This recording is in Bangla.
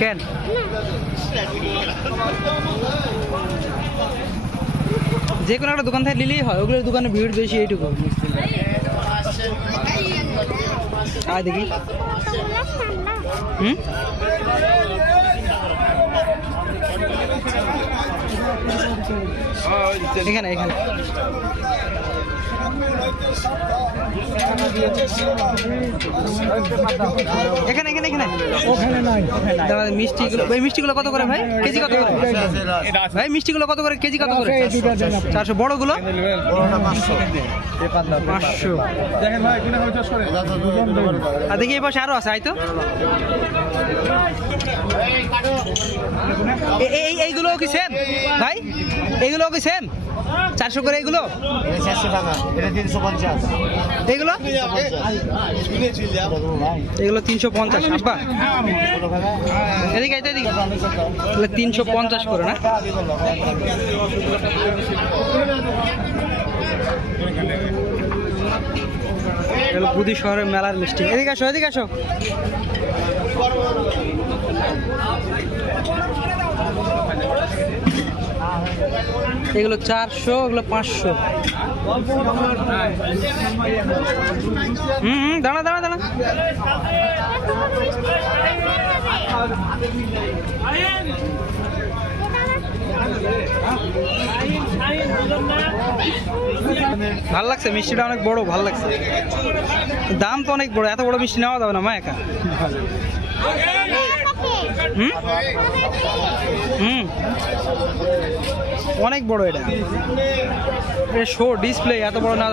কেন? যে কোনো একটা দোকান থেকে নিলেই হয়, ওগুলোর দোকানে ভিড় বেশি এইটুকু। আয় দেখি। হুম? এখানে এখানে। এখানে এখানে এখানে। ওখানে নাই। দাদা, মিষ্টিগুলো এই মিষ্টিগুলো কত করে ভাই? কেজি কত করে? ভাই মিষ্টিগুলো কত করে? কেজি কত করে? চারশো। বড়গুলো? পাঁচশো। ভাই আর দেখি এই পাশে আরও আছে আই তো। এ- এই এইগুলো কি সেম ভাই, এইগুলো কি সেম চারশো করে পঞ্চাশ এইগুলো? এগুলো তিনশো পঞ্চাশ, আব্বা। এদিকে এদিকে। তিনশো পঞ্চাশ করে, না? এগুলো বুধি শহরের মেলার মিষ্টি। এদিকে আসো এদিকে আসো। এগুলো চারশো, এগুলো পাঁচশো। হুম দাঁড়া দাঁড়া দাঁড়া। ভালো লাগছে, মিষ্টিটা অনেক বড়, ভালো লাগছে। দাম তো অনেক বড়, এত বড় মিষ্টি নেওয়া যাবে না, মা, একা। হুম? হুম। অনেক বড় এটা। শো ডিসপ্লে এত বড় না